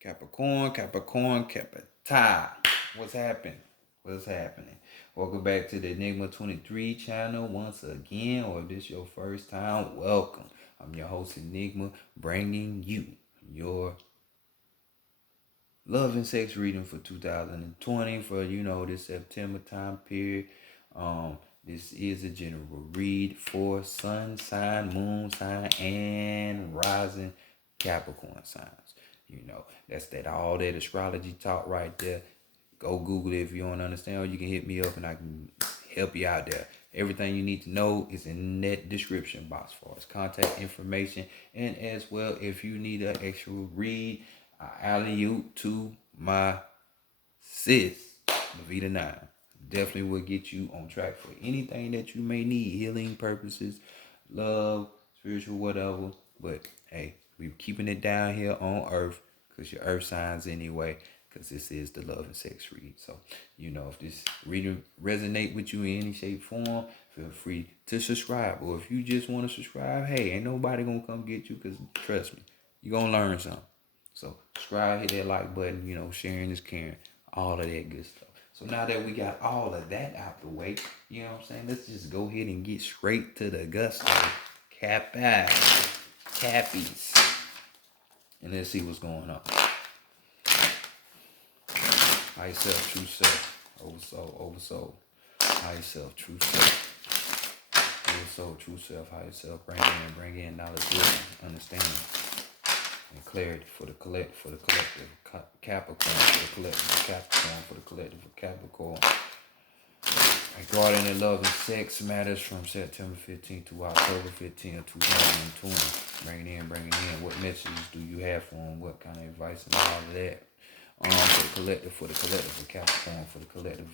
Capricorn, Capricorn, Capita. What's happening? What's happening? Welcome back to the Enigma 23 channel once again, or if this your first time, welcome. I'm your host Enigma, bringing you your love and sex reading for 2020 for this September time period. This is a general read for sun sign, moon sign, and rising Capricorn signs. That's that all that astrology talk right there. Go Google it if you don't understand, or you can hit me up and I can help you out there. Everything you need to know is in that description box for us. Contact information, and as well, if you need an extra read, I alley you to my sis, Lavita 9. Definitely will get you on track for anything that you may need, healing purposes, love, spiritual, whatever. But hey, we're keeping it down here on Earth because your Earth signs anyway. Because this is the love and sex read. So, if this reading resonate with you in any shape, form, feel free to subscribe. Or if you just want to subscribe, hey, ain't nobody gonna come get you. Because trust me, you're gonna learn something. So subscribe, hit that like button, sharing is caring, all of that good stuff. So now that we got all of that out the way, you know what I'm saying? Let's just go ahead and get straight to the gusto. Cappies. And let's see what's going on. High self, true self, over soul. High self, true self. Over soul, true self, high self. Bring in knowledge, wisdom, understanding, and clarity for the collective Capricorn, for the collective Capricorn, for the collective Capricorn. Regarding the love and sex matters from September 15th to October 15th of 2020. Bringing in. What messages do you have for them? What kind of advice and all of that? For the collective of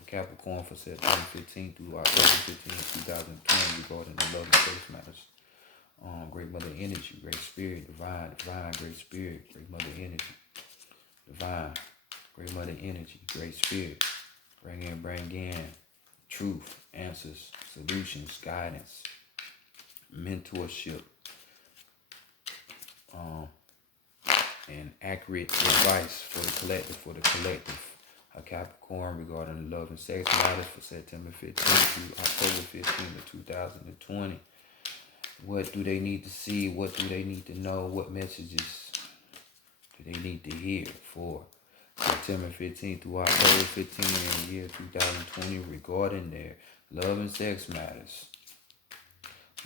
Capricorn, for September 15th through October 15th, 2020, regarding the love and sex matters. Great mother energy, great spirit, divine, great spirit, great mother energy, divine, great mother energy, great spirit. Bring in truth, answers, solutions, guidance, mentorship, and accurate advice for the collective. A Capricorn regarding the love and sex matters for September 15th to October 15th of 2020. What do they need to see? What do they need to know? What messages do they need to hear for September 15th to October 15th in the year 2020 regarding their love and sex matters?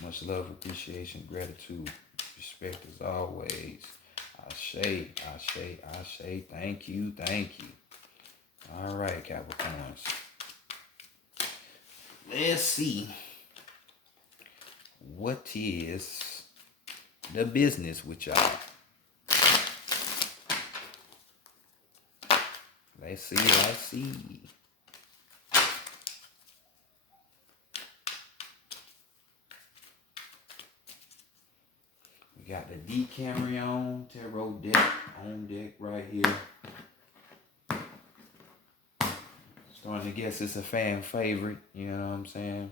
Much love, appreciation, gratitude, respect as always. Ashe. Thank you. All right, Capricorns. Let's see. What is the business with y'all? Let's see. We got the Decameron Tarot deck on deck right here. Starting to guess it's a fan favorite, you know what I'm saying?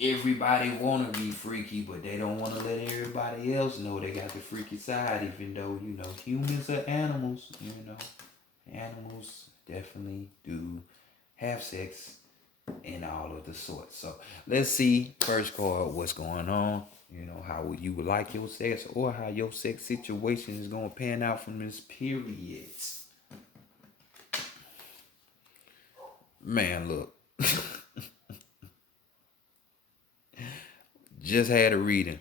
Everybody want to be freaky, but they don't want to let everybody else know they got the freaky side, even though, humans are animals, Animals definitely do have sex and all of the sorts. So let's see, first card, what's going on. How you would like your sex, or how your sex situation is going to pan out from this period. Man, look. Just had a reading.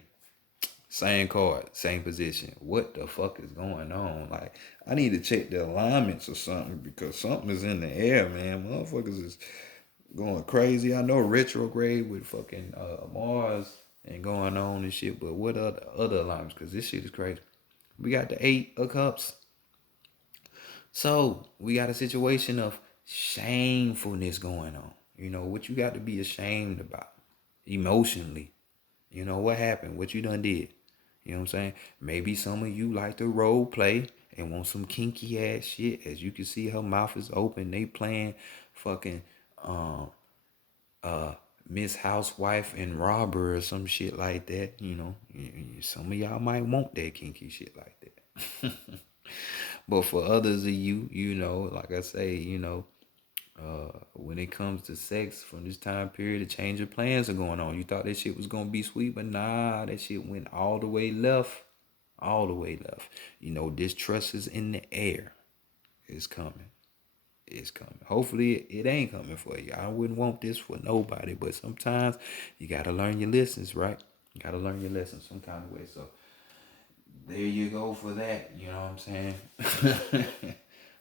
Same card, same position. What the fuck is going on? Like, I need to check the alignments or something, because something is in the air, man. Motherfuckers is going crazy. I know retrograde with fucking Mars and going on and shit, but what other alignments? Because this shit is crazy. We got the 8 of Cups. So we got a situation of shamefulness going on. What you got to be ashamed about emotionally. What happened? What you done did? You know what I'm saying? Maybe some of you like to role play and want some kinky ass shit. As you can see, her mouth is open. They playing fucking Miss Housewife and Robber or some shit like that. Some of y'all might want that kinky shit like that. But for others of you, like I say, when it comes to sex from this time period, a change of plans are going on. You thought that shit was gonna be sweet, but nah, that shit went all the way left. All the way left. Distrust is in the air. It's coming. It's coming. Hopefully it ain't coming for you. I wouldn't want this for nobody, but sometimes you gotta learn your lessons, right? You gotta learn your lessons some kind of way. So there you go for that. You know what I'm saying?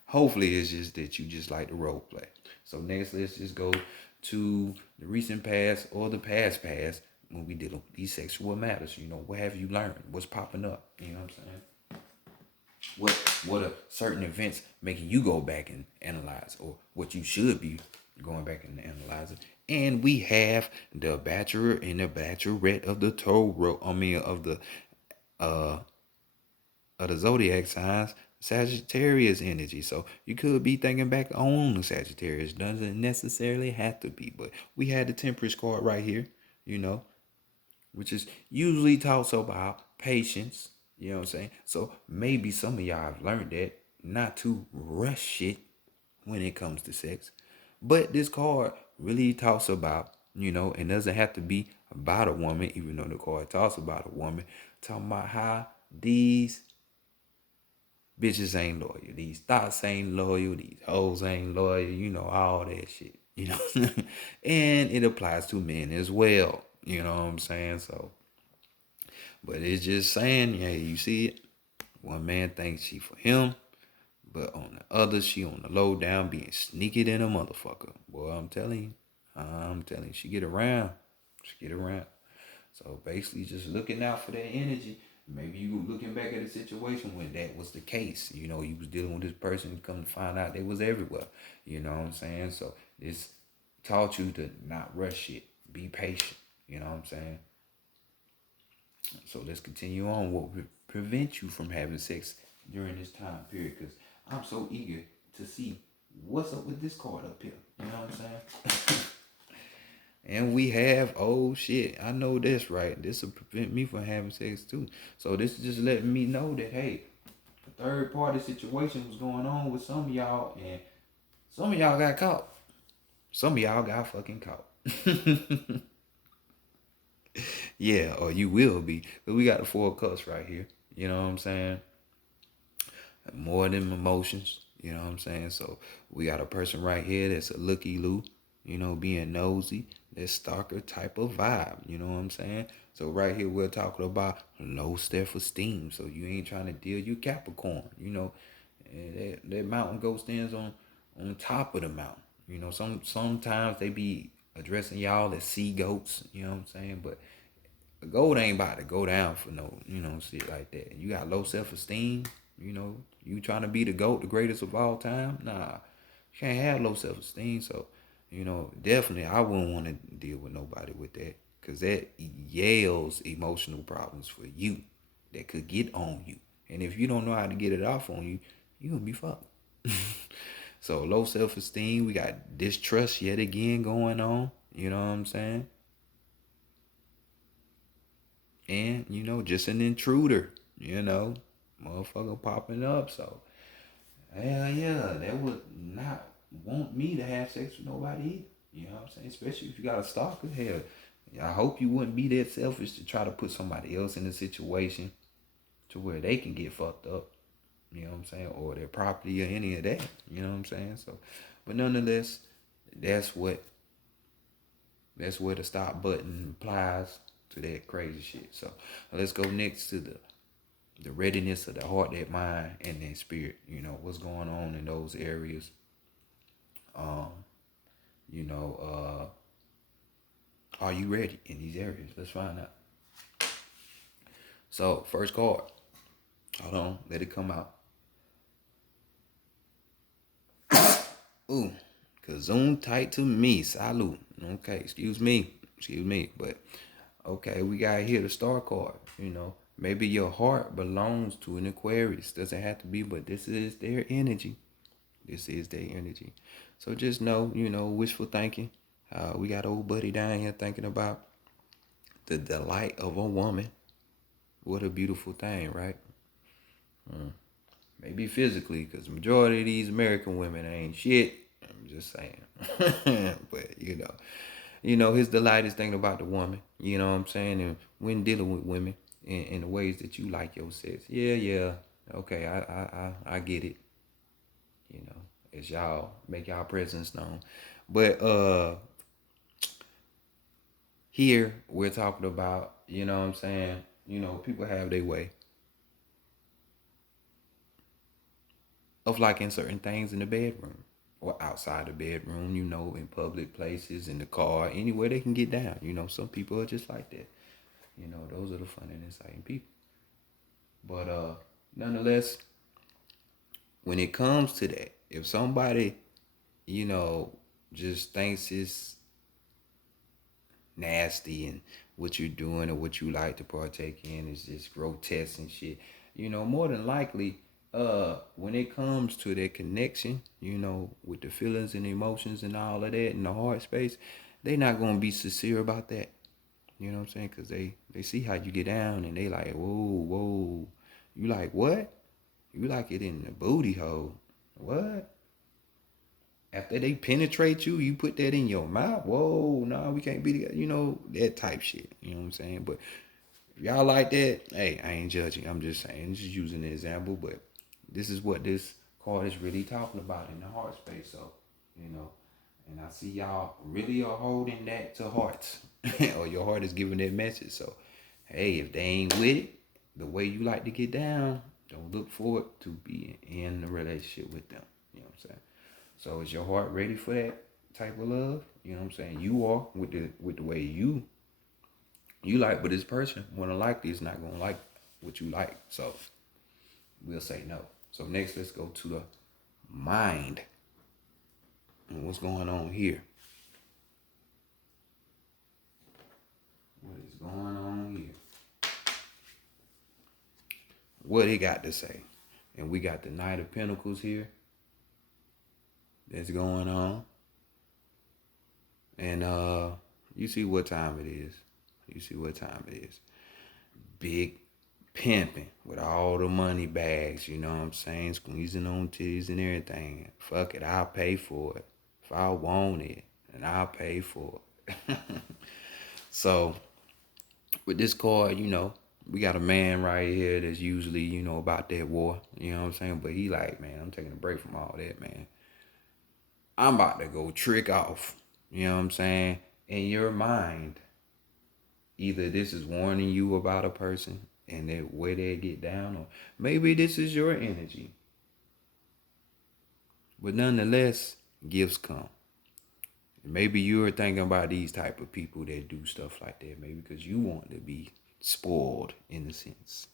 Hopefully it's just that you just like the role play. So next, let's just go to the recent past or the past when we deal with these sexual matters. What have you learned? What's popping up? You know what I'm saying? What are certain events making you go back and analyze, or what you should be going back and analyzing? And we have the bachelor and the bachelorette of the Torah. Uh of the zodiac signs, Sagittarius energy. So you could be thinking back on the Sagittarius. Doesn't necessarily have to be, but we had the Temperance card right here, which is usually talks about patience. You know what I'm saying? So maybe some of y'all have learned that not to rush shit when it comes to sex. But this card really talks about, it doesn't have to be about a woman, even though the card talks about a woman, talking about how these bitches ain't loyal. These thoughts ain't loyal. These hoes ain't loyal. All that shit. And it applies to men as well. You know what I'm saying? So, but it's just saying, yeah, you see it. One man thinks she for him, but on the other, she on the low down being sneaky than a motherfucker. Boy, I'm telling you, she get around. She get around. So basically just looking out for that energy. Maybe you looking back at a situation when that was the case. You was dealing with this person, come to find out they was everywhere. You know what I'm saying? So this taught you to not rush it. Be patient. You know what I'm saying? So let's continue on. What would prevent you from having sex during this time period? Because I'm so eager to see what's up with this card up here. You know what I'm saying? And we have, oh shit, I know this, right? This will prevent me from having sex too. So this is just letting me know that, hey, a third party situation was going on with some of y'all, and some of y'all got caught. Some of y'all got fucking caught. Yeah, or you will be. But we got the 4 of Cups right here. You know what I'm saying? More than emotions. You know what I'm saying? So we got a person right here that's a looky-loo, being nosy, that stalker type of vibe. You know what I'm saying? So right here we're talking about low self-esteem. So you ain't trying to deal, you Capricorn. And that mountain goat stands on top of the mountain. Sometimes they be addressing y'all as sea goats. You know what I'm saying? But the gold ain't about to go down for no, shit like that. You got low self-esteem, you trying to be the GOAT, the greatest of all time? Nah, you can't have low self-esteem. So, definitely I wouldn't want to deal with nobody with that, because that yells emotional problems for you that could get on you. And if you don't know how to get it off on you, you're going to be fucked. So low self-esteem, we got distrust yet again going on. You know what I'm saying? And, just an intruder, motherfucker popping up. So, hell yeah, that would not want me to have sex with nobody either. You know what I'm saying? Especially if you got a stalker. Hell, I hope you wouldn't be that selfish to try to put somebody else in a situation to where they can get fucked up. You know what I'm saying? Or their property or any of that. You know what I'm saying? So, but nonetheless, that's where the stop button applies to that crazy shit. So let's go next to the readiness of the heart, that mind, and that spirit. What's going on in those areas. Are you ready in these areas? Let's find out. So first card. Hold on, let it come out. Ooh, kazoom tight to me. Salute. Okay, excuse me, but okay, we got here the star card. Maybe your heart belongs to an Aquarius. Doesn't have to be, but this is their energy. This is their energy. So just know, wishful thinking. We got old buddy down here thinking about the delight of a woman. What a beautiful thing, right? Maybe physically, because the majority of these American women ain't shit. I'm just saying. But his the lightest thing about the woman. You know what I'm saying? And when dealing with women in the ways that you like your sex, yeah, okay, I get it. As y'all make y'all presence known. But here we're talking about, you know what I'm saying? People have their way of liking certain things in the bedroom or outside the bedroom, in public places, in the car, anywhere they can get down. Some people are just like that. Those are the fun and exciting people. But nonetheless, when it comes to that, if somebody, just thinks it's nasty and what you're doing or what you like to partake in is just grotesque and shit, more than likely, when it comes to that connection, with the feelings and emotions and all of that in the heart space, they not gonna be sincere about that. You know what I'm saying? Because they see how you get down and they like, whoa. You like what? You like it in the booty hole. What? After they penetrate you, you put that in your mouth. Whoa, nah, we can't be together. That type shit. You know what I'm saying? But if y'all like that, hey, I ain't judging. I'm just saying, just using an example. But this is what this card is really talking about in the heart space. So, and I see y'all really are holding that to hearts. Or your heart is giving that message. So, hey, if they ain't with it, the way you like to get down, don't look forward to being in a relationship with them. You know what I'm saying? So is your heart ready for that type of love? You know what I'm saying? You are with the way you like, but this person more than likely is not gonna like what you like. So we'll say no. So next let's go to the mind. And what's going on here? What is going on here? What he got to say? And we got the Knight of Pentacles here. That's going on. And you see what time it is. Big pimping with all the money bags, you know what I'm saying? Squeezing on titties and everything. Fuck it, I'll pay for it. If I want it, and I'll pay for it. So with this card, we got a man right here that's usually, about that war. You know what I'm saying? But he like, man, I'm taking a break from all that, man. I'm about to go trick off. You know what I'm saying? In your mind, either this is warning you about a person and the way they get down, or maybe this is your energy. But nonetheless, gifts come. Maybe you're thinking about these type of people that do stuff like that. Maybe because you want to be spoiled in a sense.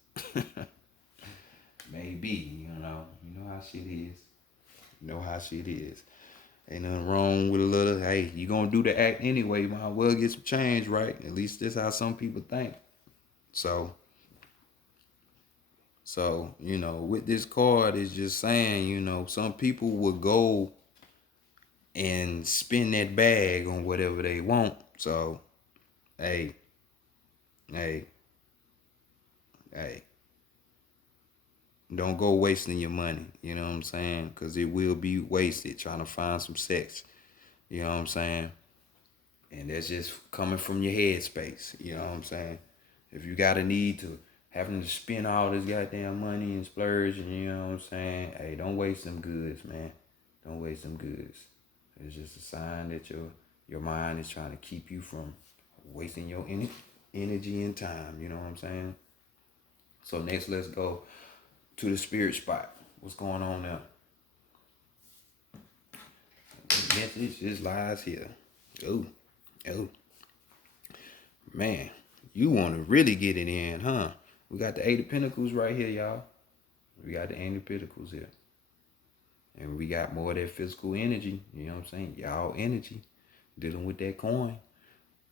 Maybe, you know how shit is. Ain't nothing wrong with a little, hey, you gonna do the act anyway, might as well get some change, right? At least that's how some people think. So, with this card, it's just saying, some people will go and spend that bag on whatever they want. So, hey, hey, hey, don't go wasting your money. You know what I'm saying? Because it will be wasted trying to find some sex. You know what I'm saying? And that's just coming from your head space. You know what I'm saying? If you got a need to having to spend all this goddamn money and splurge, and you know what I'm saying? Hey, don't waste them goods, man. Don't waste them goods. It's just a sign that your mind is trying to keep you from wasting your energy and time. You know what I'm saying? So next, let's go to the spirit spot. What's going on now? The message just lies here. Oh. Man, you want to really get it in, huh? We got the Eight of Pentacles right here, y'all. We got the Eight of Pentacles here. And we got more of that physical energy, you know what I'm saying? Y'all energy, dealing with that coin.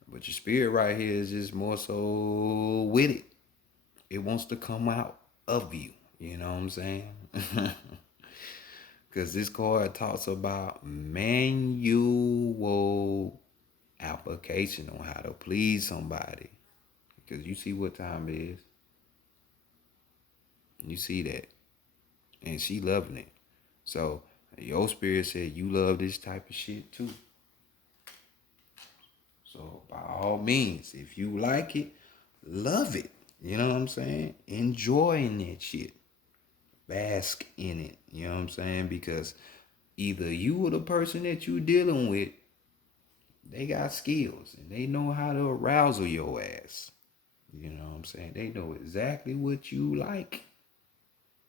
But your spirit right here is just more so with it. It wants to come out of you, you know what I'm saying? Because this card talks about manual application on how to please somebody. Because you see what time it is. You see that. and she loving it. So your spirit said you love this type of shit too. So by all means, if you like it, love it. You know what I'm saying? Enjoying that shit. Bask in it. You know what I'm saying? Because either you or the person that you dealing with, they got skills and they know how to arousal your ass. You know what I'm saying? They know exactly what you like.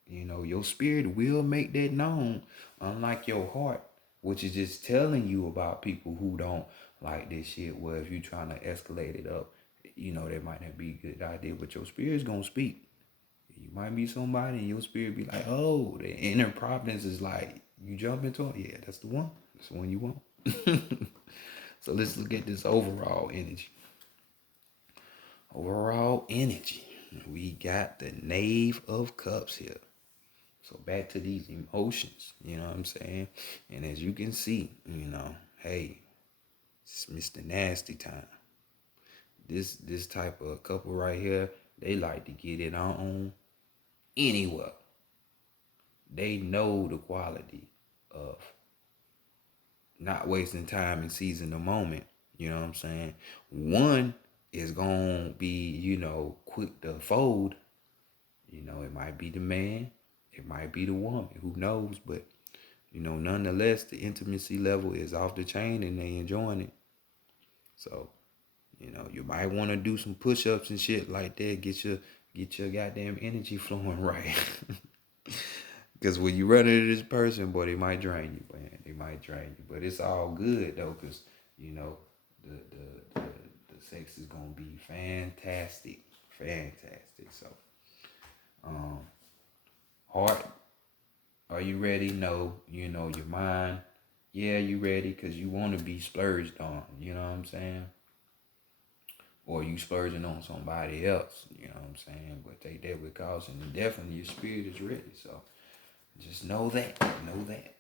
You know, your spirit will make that known, unlike your heart, which is just telling you about people who don't like this shit. Well, if you trying to escalate it up, you know, that might not be a good idea, but your spirit's gonna speak. You might meet somebody and your spirit be like, oh, the inner providence is like, you jump into it. Yeah, that's the one. That's the one you want. So let's look at this overall energy. Overall energy. We got the Knave of Cups here. So back to these emotions, you know what I'm saying? And as you can see, you know, hey, it's Mr. Nasty time. This type of couple right here, they like to get it on anywhere. They know the quality of not wasting time and seizing the moment. You know what I'm saying? One is gonna be, you know, quick to fold. You know, it might be the man, it might be the woman, who knows? But you know, nonetheless, the intimacy level is off the chain and they enjoying it. So, you know, you might want to do some push-ups and shit like that. Get your goddamn energy flowing right. Because when you run into this person, boy, they might drain you, man. They might drain you. But it's all good though, because you know, the sex is gonna be fantastic. Fantastic. So heart, are you ready? No. You know, your mind, yeah, you ready because you want to be splurged on. You know what I'm saying? Or you splurging on somebody else. You know what I'm saying? But take that with caution. And definitely your spirit is ready. So just know that. Know that.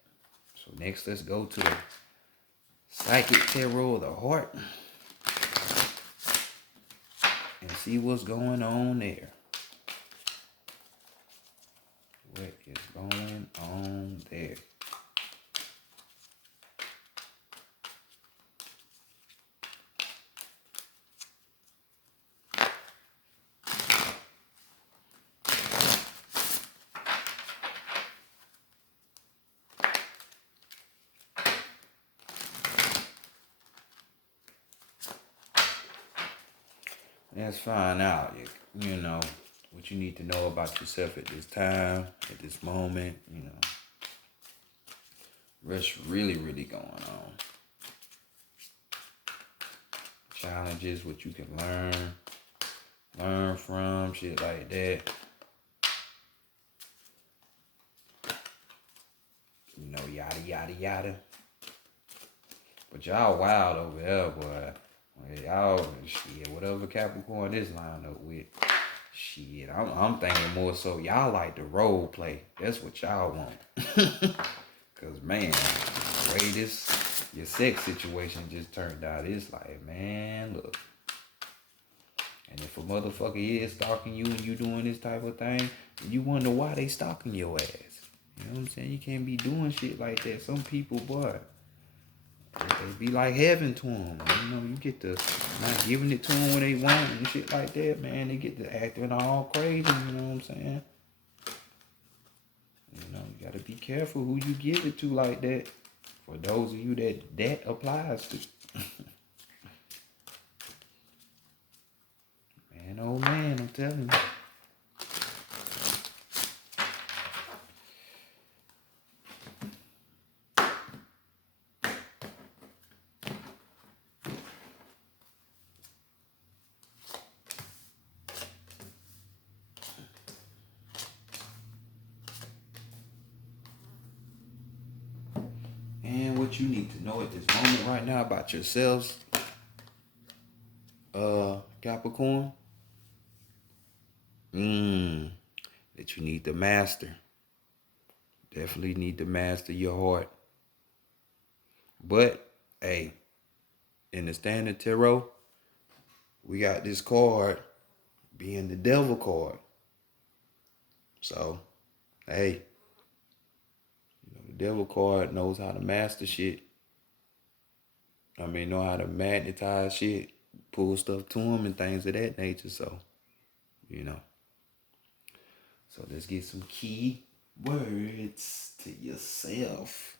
So next, let's go to the Psychic Tarot of the Heart and see what's going on there. What is going on there? Let's find out, you know, what you need to know about yourself at this time, at this moment, you know. What's really going on. Challenges, what you can learn from, shit like that. You know, yada, yada, yada. But y'all wild over there, boy. Y'all, shit, whatever Capricorn this line up with, shit, I'm thinking more so y'all like the role play. That's what y'all want. Cause man, the way your sex situation just turned out, it's like, man, look. And if a motherfucker is stalking you and you doing this type of thing, you wonder why they stalking your ass. You know what I'm saying? You can't be doing shit like that. Some people, boy, it be like heaven to them. You know, you get to not giving it to them when they want and shit like that, man. They get to acting all crazy, you know what I'm saying? You know, you gotta be careful who you give it to like that. For those of you that applies to. Man, oh man, I'm telling you. And what you need to know at this moment right now about yourselves, Capricorn, that you need to master. Definitely need to master your heart. But, hey, in the Standard Tarot, we got this card being the Devil card. So, hey, Devil card knows how to master shit. Know how to magnetize shit, pull stuff to him and things of that nature. So, you know. So let's get some key words to yourself.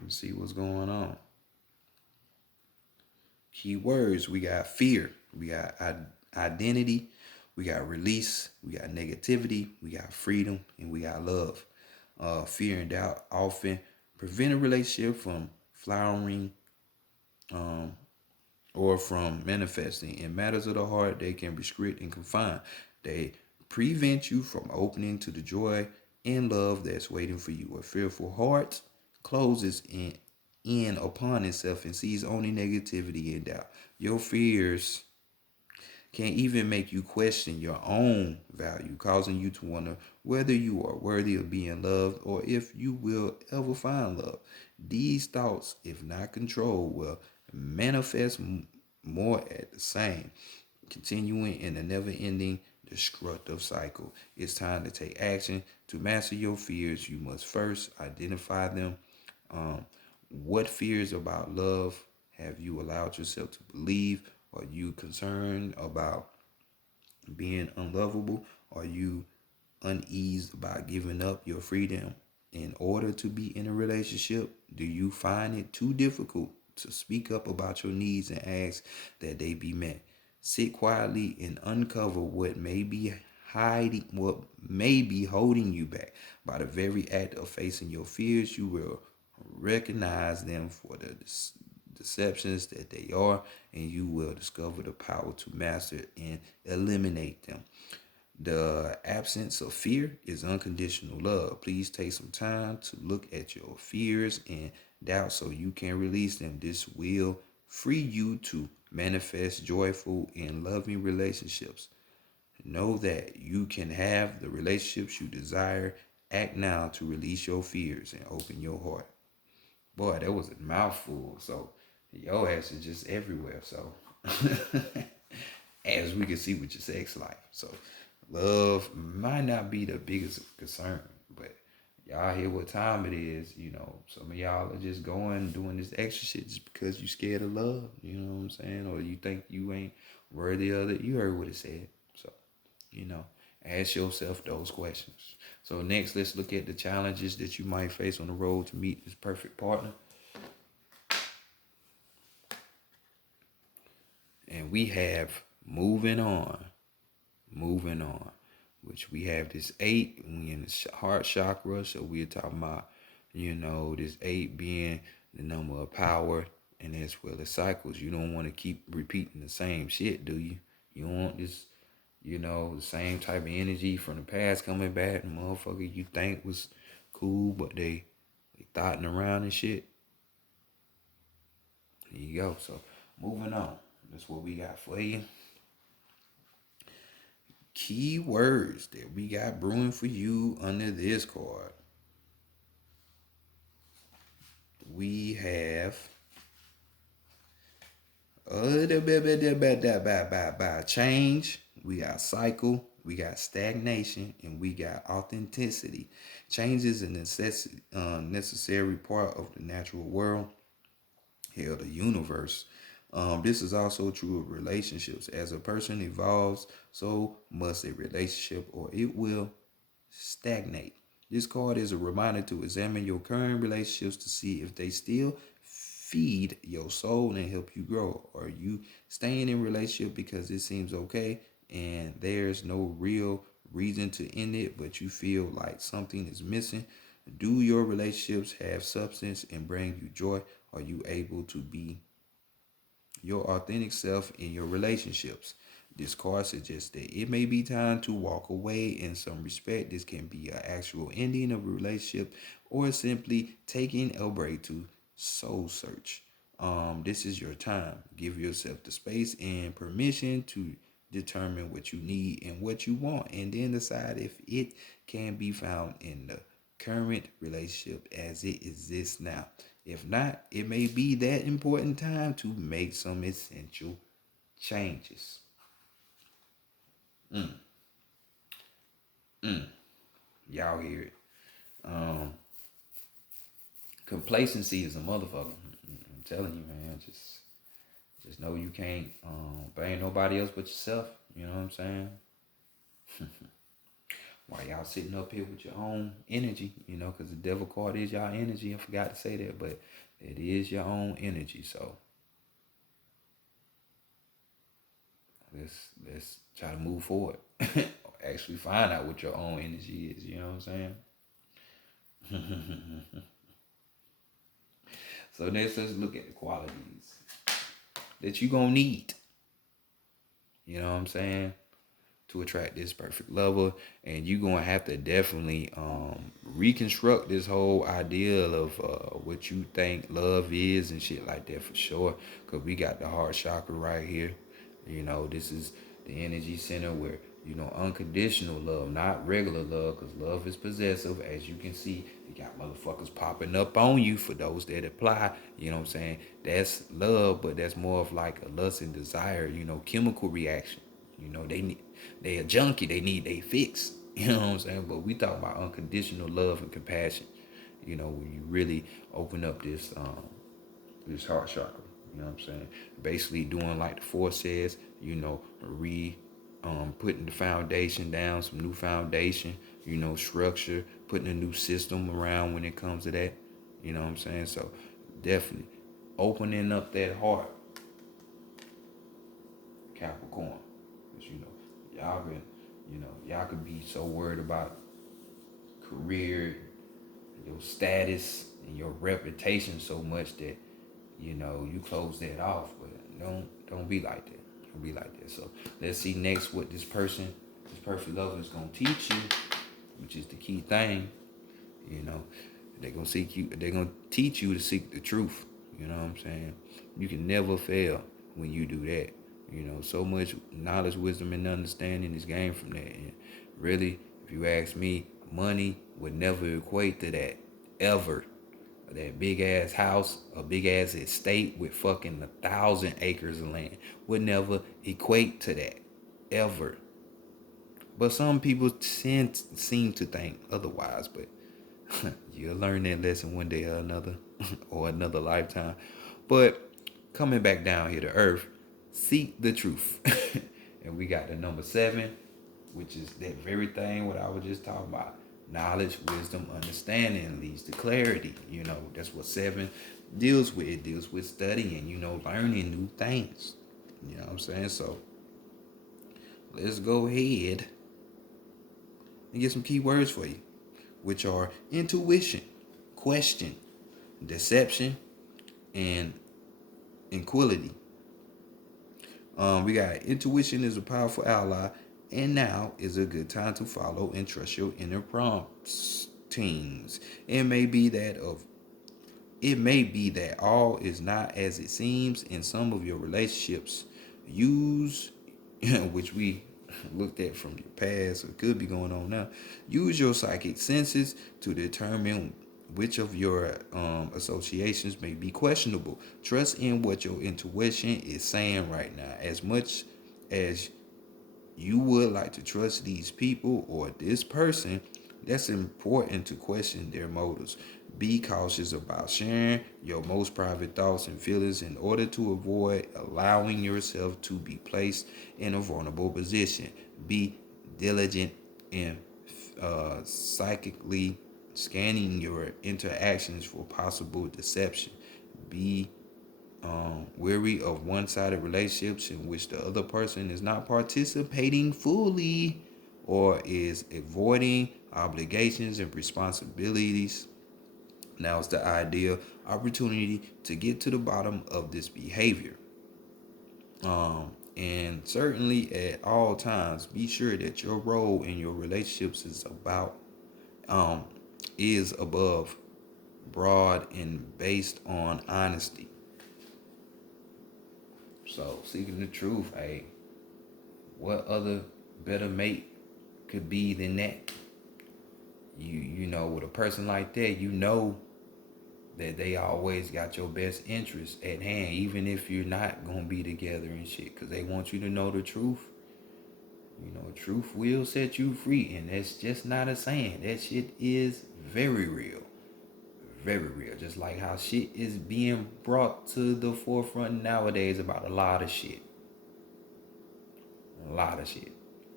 Let's see what's going on. Key words, we got fear, we got identity, we got release, we got negativity, we got freedom, and we got love. Fear and doubt often prevent a relationship from flowering, um, or from manifesting. In matters of the heart, they can restrict and confine. They prevent you from opening to the joy and love that's waiting for you. A fearful heart closes in upon itself and sees only negativity and doubt. Your fears can even make you question your own value, causing you to wonder whether you are worthy of being loved or if you will ever find love. These thoughts, if not controlled, will manifest more at the same, continuing in a never-ending destructive cycle. It's time to take action. To master your fears, you must first identify them. Um, what fears about love have you allowed yourself to believe? Are you concerned about being unlovable? Are you uneased about giving up your freedom in order to be in a relationship? Do you find it too difficult to speak up about your needs and ask that they be met? Sit quietly and uncover what may be holding you back. By the very act of facing your fears, you will recognize them for the deceptions that they are, and you will discover the power to master and eliminate them. The absence of fear is unconditional love. Please take some time to look at your fears and doubts so you can release them. This will free you to manifest joyful and loving relationships. Know that you can have the relationships you desire. Act now to release your fears and open your heart. Boy, that was a mouthful. So your ass is just everywhere. So as we can see with your sex life. So love might not be the biggest concern, but y'all hear what time it is. Some of y'all are just going doing this extra shit just because you scared of love. You know what I'm saying? Or you think you ain't worthy of it. You heard what it said. So, ask yourself those questions. So next, let's look at the challenges that you might face on the road to meet this perfect partner. And we have moving on, which we have this 8, we in the heart chakra. So we're talking about, this 8 being the number of power, and as well as cycles. You don't want to keep repeating the same shit, do you? You want this, the same type of energy from the past coming back. And motherfucker you think was cool, but they thoughting around and shit. There you go. So moving on. That's what we got for you. Key words that we got brewing for you under this card. We have change, we got cycle, we got stagnation, and we got authenticity. Change is a necessary part of the natural world, hell, the universe. This is also true of relationships. As a person evolves, so must a relationship, or it will stagnate. This card is a reminder to examine your current relationships to see if they still feed your soul and help you grow. Are you staying in a relationship because it seems okay and there's no real reason to end it, but you feel like something is missing? Do your relationships have substance and bring you joy? Are you able to be your authentic self in your relationships? This card suggests that it may be time to walk away. In some respect, this can be an actual ending of a relationship or simply taking a break to soul search. This is your time. Give yourself the space and permission to determine what you need and what you want, and then decide if it can be found in the current relationship as it exists now. If not, it may be that important time to make some essential changes. Y'all hear it. Um, Complacency is a motherfucker. I'm telling you, man. Just know you can't blame nobody else but yourself. You know what I'm saying? While y'all sitting up here with your own energy, because the devil card is y'all energy. I forgot to say that, but it is your own energy. So let's try to move forward. Actually find out what your own energy is. You know what I'm saying? So next, let's look at the qualities that you gonna need. You know what I'm saying? To attract this perfect lover, and you gonna have to definitely reconstruct this whole idea of what you think love is and shit like that for sure. Cause we got the heart chakra right here. This is the energy center where unconditional love, not regular love, because love is possessive. As you can see, you got motherfuckers popping up on you for those that apply. You know what I'm saying? That's love, but that's more of like a lust and desire. Chemical reaction. They a junkie. They need they fix. You know what I'm saying? But we talk about unconditional love and compassion. When you really open up this heart chakra. You know what I'm saying? Basically doing like the four says. Putting the foundation down, some new foundation. Structure, putting a new system around when it comes to that. You know what I'm saying? So definitely opening up that heart, Capricorn. Because y'all could be so worried about career, your status, and your reputation so much that you close that off. But don't be like that. Don't be like that. So let's see next what this perfect lover is gonna teach you, which is the key thing. They're gonna seek you. They're gonna teach you to seek the truth. You know what I'm saying? You can never fail when you do that. So much knowledge, wisdom, and understanding is gained from that. And really, if you ask me, money would never equate to that, ever. That big ass house, a big ass estate with fucking 1,000 acres of land would never equate to that, ever. But some people seem to think otherwise, but you'll learn that lesson one day or another, or another lifetime. But coming back down here to earth, seek the truth. And we got the number 7, which is that very thing what I was just talking about. Knowledge, wisdom, understanding leads to clarity. That's what 7 deals with. It deals with studying, learning new things. You know what I'm saying? So let's go ahead and get some key words for you, which are intuition, question, deception, and inquility. We got intuition is a powerful ally, and now is a good time to follow and trust your inner promptings. It may be that all is not as it seems in some of your relationships. Use, which we looked at from your past, or could be going on now. Use your psychic senses to determine which of your associations may be questionable. Trust in what your intuition is saying right now. As much as you would like to trust these people or this person, that's important to question their motives. Be cautious about sharing your most private thoughts and feelings in order to avoid allowing yourself to be placed in a vulnerable position. Be diligent in psychically scanning your interactions for possible deception. Be wary of one-sided relationships in which the other person is not participating fully or is avoiding obligations and responsibilities. Now it's the ideal opportunity to get to the bottom of this behavior. And certainly at all times, be sure that your role in your relationships is above, broad, and based on honesty. So seeking the truth, hey, what other better mate could be than that? With a person like that, that they always got your best interest at hand, even if you're not gonna be together and shit, because they want you to know the truth. Truth will set you free, and that's just not a saying. That shit is Very real. Very real. Just like how shit is being brought to the forefront nowadays about a lot of shit. A lot of shit.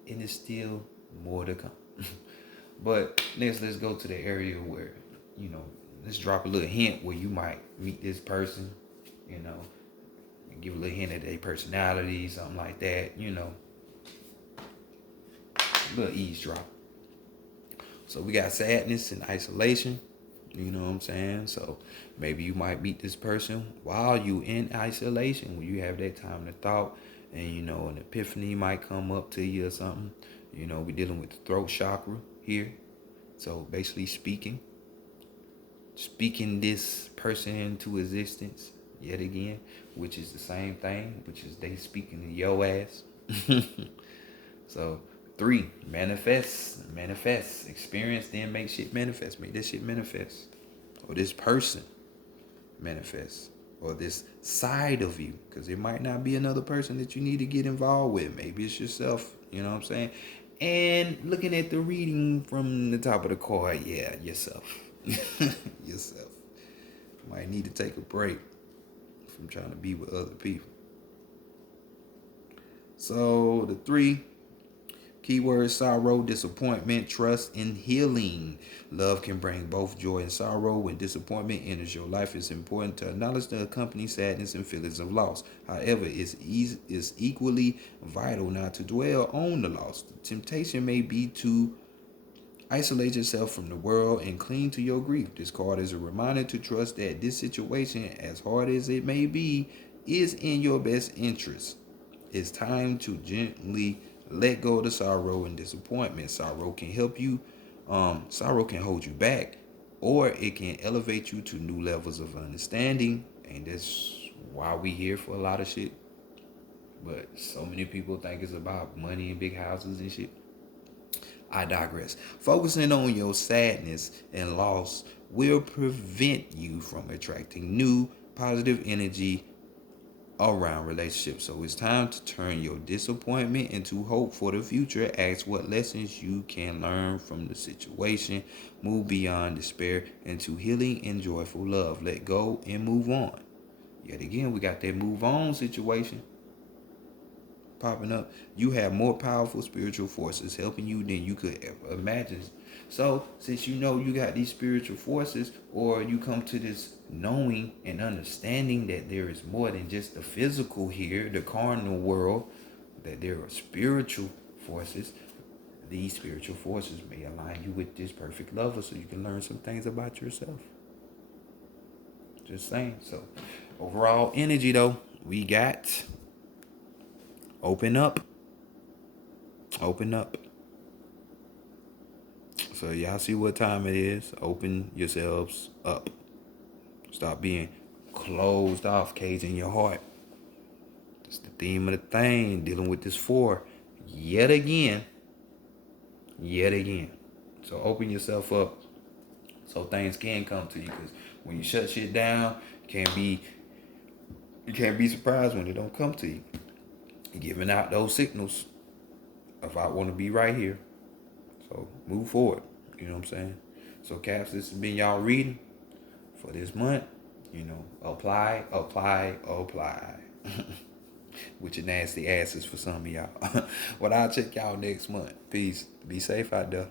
And it's still more to come. But next, let's go to the area where, let's drop a little hint where you might meet this person, you know, give a little hint at their personality, something like that, a little eavesdrop. So we got sadness and isolation, you know what I'm saying? So maybe you might meet this person while you in isolation, when you have that time to thought, and an epiphany might come up to you or something. We're dealing with the throat chakra here. So basically speaking this person into existence yet again, which is the same thing, which is they speaking to your ass. So 3, manifest, experience, then make shit manifest. Make that shit manifest. Or this person manifest. Or this side of you. Because it might not be another person that you need to get involved with. Maybe it's yourself. You know what I'm saying? And looking at the reading from the top of the card, yeah, yourself. Yourself. Might need to take a break from trying to be with other people. So the 3 keywords: sorrow, disappointment, trust, and healing. Love can bring both joy and sorrow. When disappointment enters your life, it's important to acknowledge the accompanying sadness and feelings of loss. However, it's equally vital not to dwell on the loss. The temptation may be to isolate yourself from the world and cling to your grief. This card is a reminder to trust that this situation, as hard as it may be, is in your best interest. It's time to gently let go of the sorrow and disappointment. Sorrow can help you. Sorrow can hold you back, or it can elevate you to new levels of understanding. And that's why we here for a lot of shit. But so many people think it's about money and big houses and shit. I digress. Focusing on your sadness and loss will prevent you from attracting new positive energy around relationships. So it's time to turn your disappointment into hope for the future. Ask what lessons you can learn from the situation. Move beyond despair into healing and joyful love. Let go and move on. Yet again, we got that move on situation popping up. You have more powerful spiritual forces helping you than you could ever imagine. So since you got these spiritual forces, or you come to this knowing and understanding that there is more than just the physical here, the carnal world, that there are spiritual forces. These spiritual forces may align you with this perfect lover so you can learn some things about yourself. Just saying. So overall energy though, we got open up. So y'all see what time it is. Open yourselves up. Stop being closed off, caging your heart. That's the theme of the thing, dealing with this 4 yet again. So open yourself up so things can come to you. Because when you shut shit down, you can't be surprised when it don't come to you. You're giving out those signals of I want to be right here. So move forward. You know what I'm saying? So Caps, this has been y'all reading for this month. Apply. With your nasty asses for some of y'all. Well, I'll check y'all next month. Peace. Be safe out there.